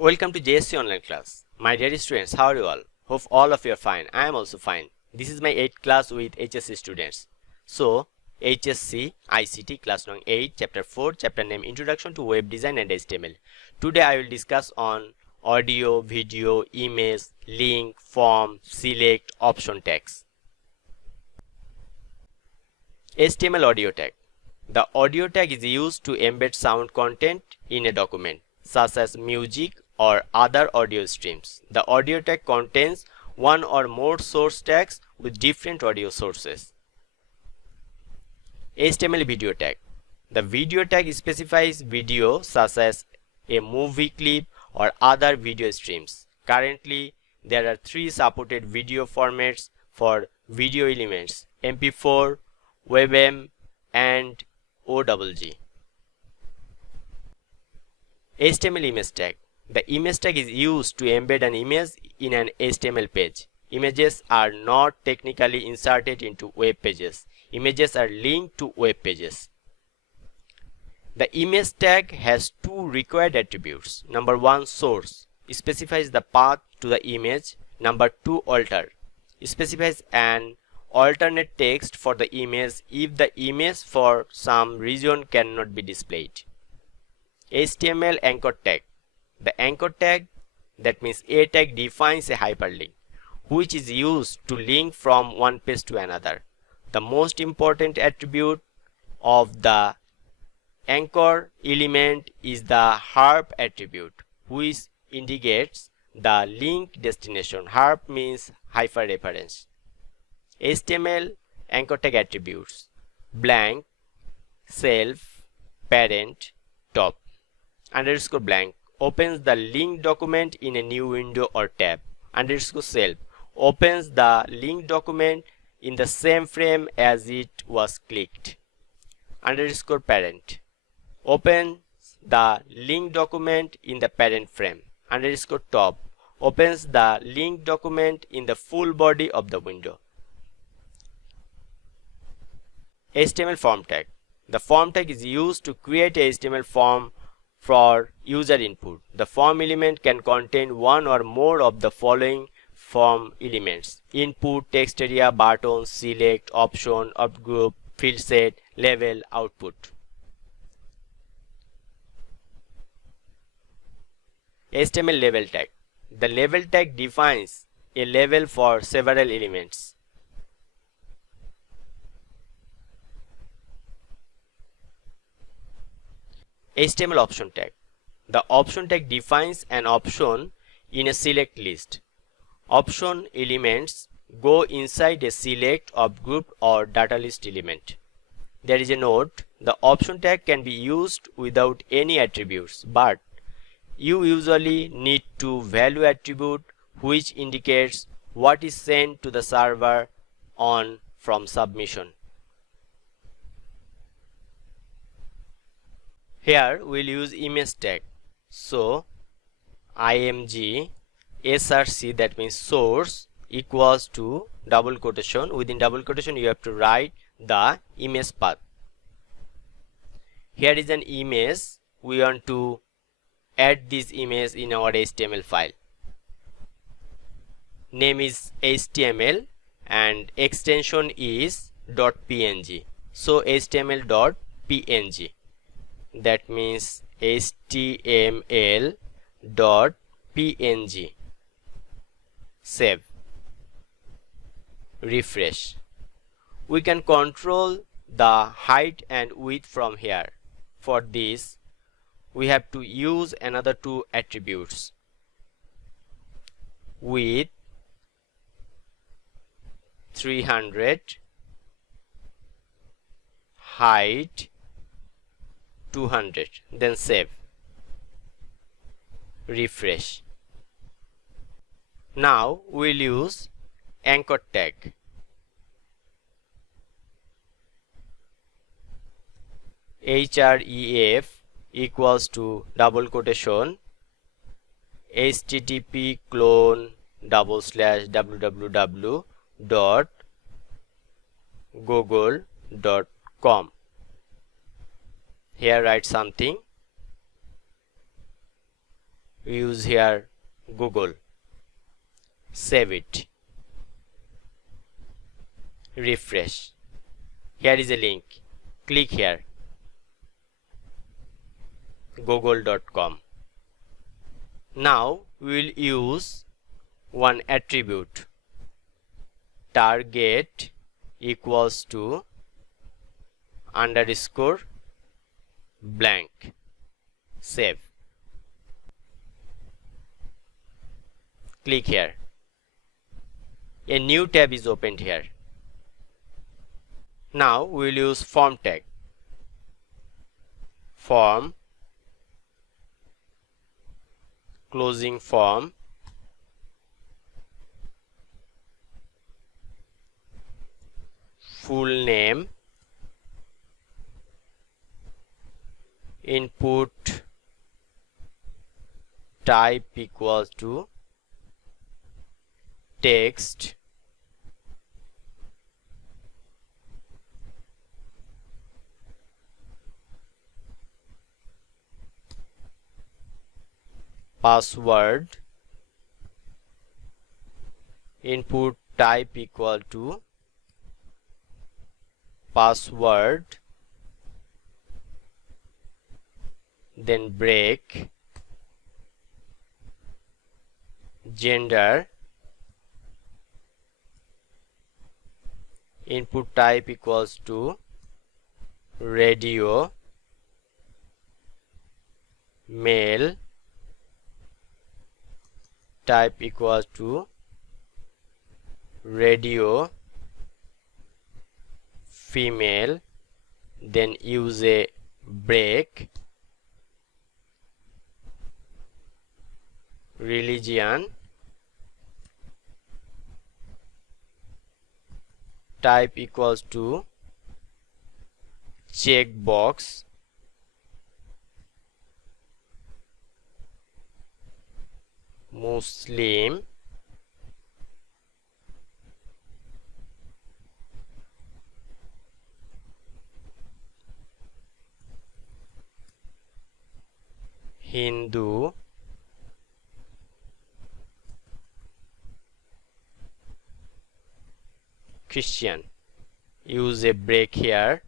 Welcome to JSC online class. My dear students, how are you all? Hope all of you are fine. I am also fine. This is my 8th class with HSC students. So, HSC ICT class number 8, chapter 4, chapter name Introduction to Web Design and HTML. Today I will discuss on audio, video, image, link, form, select, option tags. HTML audio tag. The audio tag is used to embed sound content in a document, such as music or other audio streams. The audio tag contains one or more source tags with different audio sources. HTML video tag. The video tag specifies video such as a movie clip or other video streams. Currently, there are 3 supported video formats for video elements: MP4, WebM, and OGG. HTML image tag. The image tag is used to embed an image in an HTML page. Images are not technically inserted into web pages. Images are linked to web pages. The image tag has 2 required attributes. Number 1, source, specifies the path to the image. Number 2, alter, specifies an alternate text for the image if the image for some reason cannot be displayed. HTML anchor tag. The anchor tag, that means a tag, defines a hyperlink which is used to link from one page to another. The most important attribute of the anchor element is the harp attribute, which indicates the link destination. Harp means hyperreference. HTML anchor tag attributes: blank, self, parent, top. Underscore blank opens the linked document in a new window or tab. Underscore self opens the linked document in the same frame as it was clicked. Underscore parent opens the linked document in the parent frame. Underscore top opens the linked document in the full body of the window. HTML form tag. The form tag is used to create a HTML form for user input. The form element can contain one or more of the following form elements: input, text area, button, select, option, group, field set, label, output. HTML label tag. The label tag defines a label for several elements. HTML option tag. The option tag defines an option in a select list. Option elements go inside a select, group, or data list element. There is a note: the option tag can be used without any attributes, but you usually need to value attribute which indicates what is sent to the server on from submission. Here we'll use image tag. So img src, that means source, equals to double quotation. Within double quotation you have to write the image path. Here is an image. We want to add this image in our HTML file. Name is HTML and extension is .png. So HTML.png, that means HTML.png. Save. Refresh. We can control the height and width from here. For this, we have to use another 2 attributes: width 300, height 200. Then save. Refresh. Now we'll use anchor tag. href equals to double quotation http://www.google.com. Here write something: use here Google. Save it. Refresh. Here is a link. Click here. google.com. Now we will use one attribute. Target equals to underscore blank. Save. Click here. A new tab is opened here. Now we will use form tag. Form, closing form, full name, input type equals to text, password, input type equal to password, then break, gender, input type equals to radio, male, type equals to radio, female, then use a break, religion, type equals to checkbox, Muslim, Hindu, Christian. Use a break here.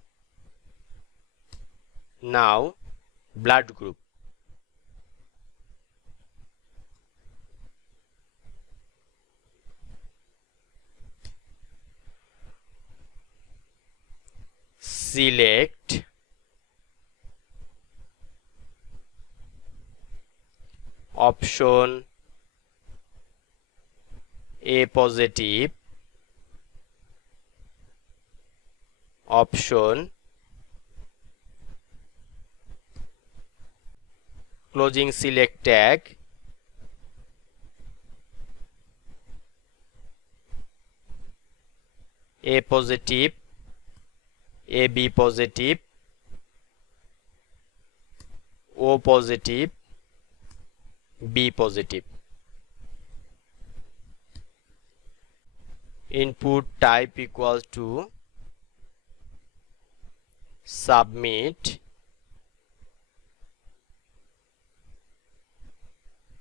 Now blood group. Select option A positive, option closing select tag, A positive, AB positive, O positive, B positive. Input type equals to submit,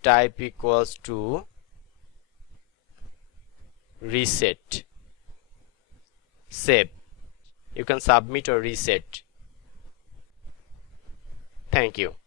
type equals to reset. Save. You can submit or reset. Thank you.